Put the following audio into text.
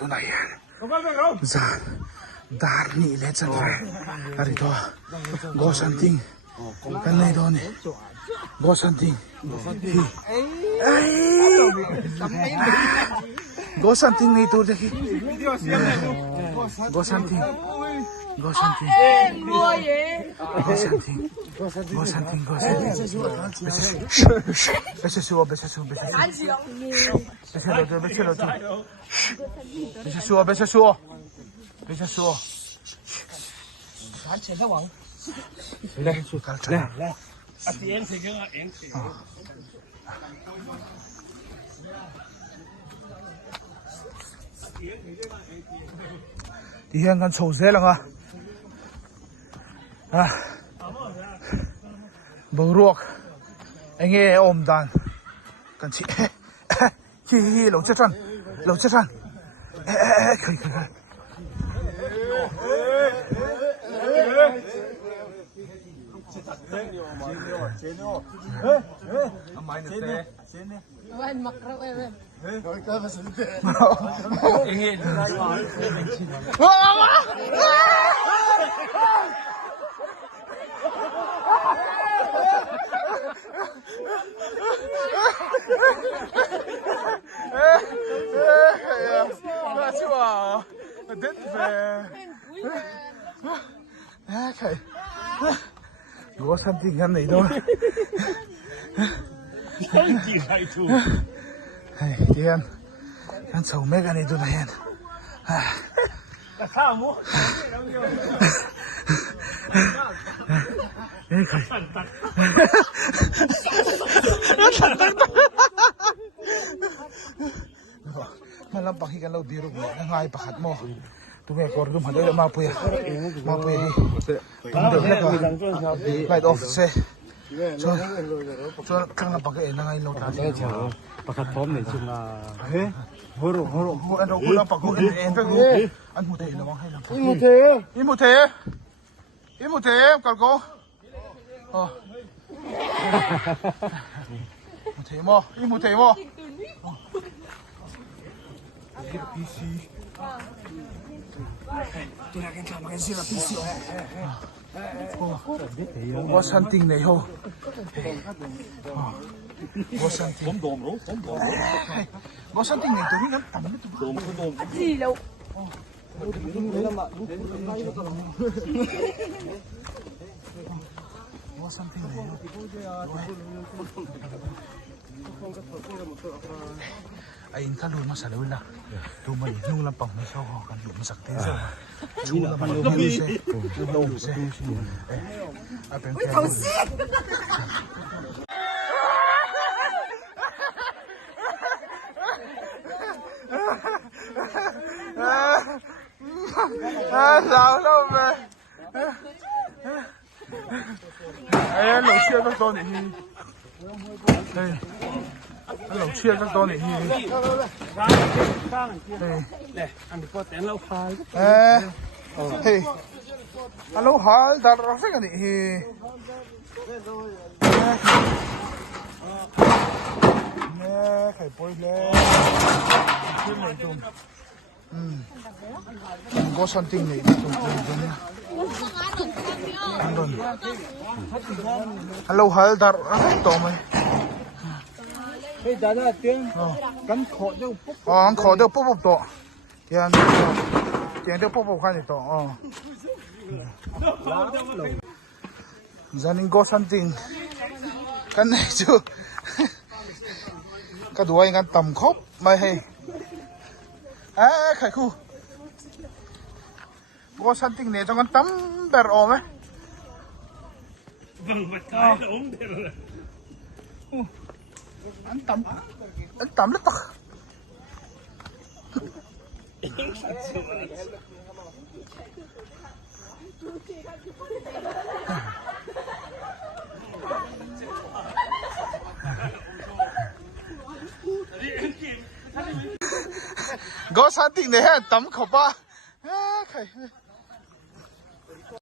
tu này giờ dar ni le chân rồi ari to go something cái này đó này go something go something này tu đây go something go something go something go something go something别说，来，đi hiện con sầu dễ lắm à, bầu ruột, anh nghe ôm đàn, con chị, hi lẩu chết răn, khơi. Có something ăn này thôi. Đi ăn sầu mấy cái này tôi này ăn. Malam pagi kan lau biru ngai pakat mo. Tụi mẹ còn rumah đây là mau puya đi. Tụi được light off xe. Cho khang là pakai ngai lau tadi. pakat pom này chung là horo anh đâu có pakai anh phải go. Anh mua thế là mong hay là. Im một thế, cậu cô. Một thế mo. PC. What's hunting này ho? What's hunting? What's hunting này tôi biết lắm, tầm biết tôi. Gì đâu? What's hunting này? Anh ta luôn mà sao đâu là tụi mình nhung làm bằng này sao còn dùng sặc thế sao chú là bằng đâu đi xe đâu xe à bên kia sao đâu mà em lẩu chia các con này đây lẩu chia các con này này ăn được có tén lâu phai hey alo hal dar rasa kan ni nè khai bôi lên thêm này tụm có something này tụm alo hal dar tụm mày bây giờ là tiếng cắn khổ đâu ăn khổ đâu bốc to yan tiền đâu bốc khai to gia đình có something cái này chứ cái đuôi ngăn tầm khóc mày hay khai khu có something này trong ngăn tắm bờ ôm ấy anh tắm lắm tắc có something này tắm khóc ba